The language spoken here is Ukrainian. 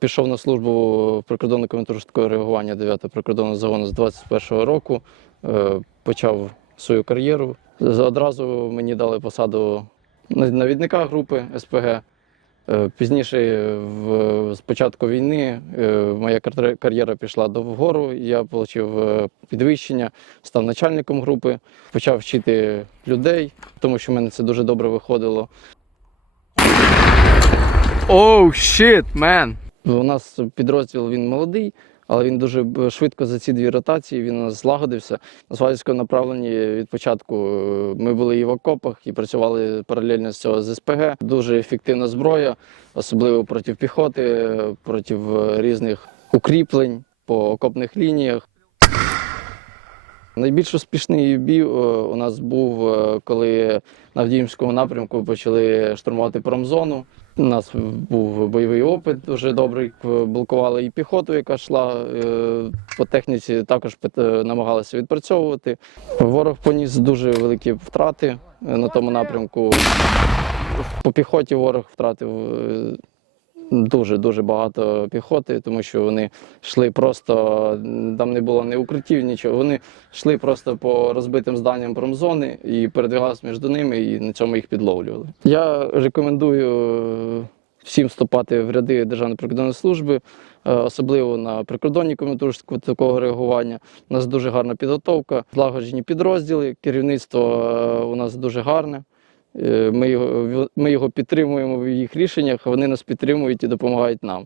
Пішов на службу в прикордонне швидкого реагування 9 прикордонного загону з 21-го року. Е, Почав свою кар'єру. Одразу мені дали посаду навідника групи СПГ. Е, Пізніше, з початку війни, е, моя кар- кар'єра пішла вгору. Я отримав підвищення, став начальником групи, почав вчити людей, тому що в мене це дуже добре виходило. Оу, щит, мен! У нас підрозділ він молодий, але він дуже швидко за ці дві ротації він злагодився. На Свалівському направленні від початку е, ми були і в окопах, і працювали паралельно з цього з СПГ. Дуже ефективна зброя, особливо проти піхоти, е, проти е, різних укріплень по окопних лініях. Найбільш успішний бій е, у нас був, е, коли на Авдіївському напрямку почали штурмувати промзону. У нас був бойовий опит дуже добрий. Блокували і піхоту, яка йшла е, по техніці, також намагалися відпрацьовувати. Ворог поніс дуже великі втрати на тому напрямку. По піхоті ворог втратив е, дуже дуже багато піхоти, тому що вони йшли просто там не було ні укриттів, нічого. Вони йшли просто по розбитим зданням промзони і передвигалися між ними, і на цьому їх підловлювали. Я рекомендую е, всім вступати в ряди Державної прикордонної служби, е, особливо на прикордонній коментурі такого реагування. У нас дуже гарна підготовка, злагоджені підрозділи, керівництво е, у нас дуже гарне. Е, Ми його, ми його підтримуємо в їх рішеннях, вони нас підтримують і допомагають нам.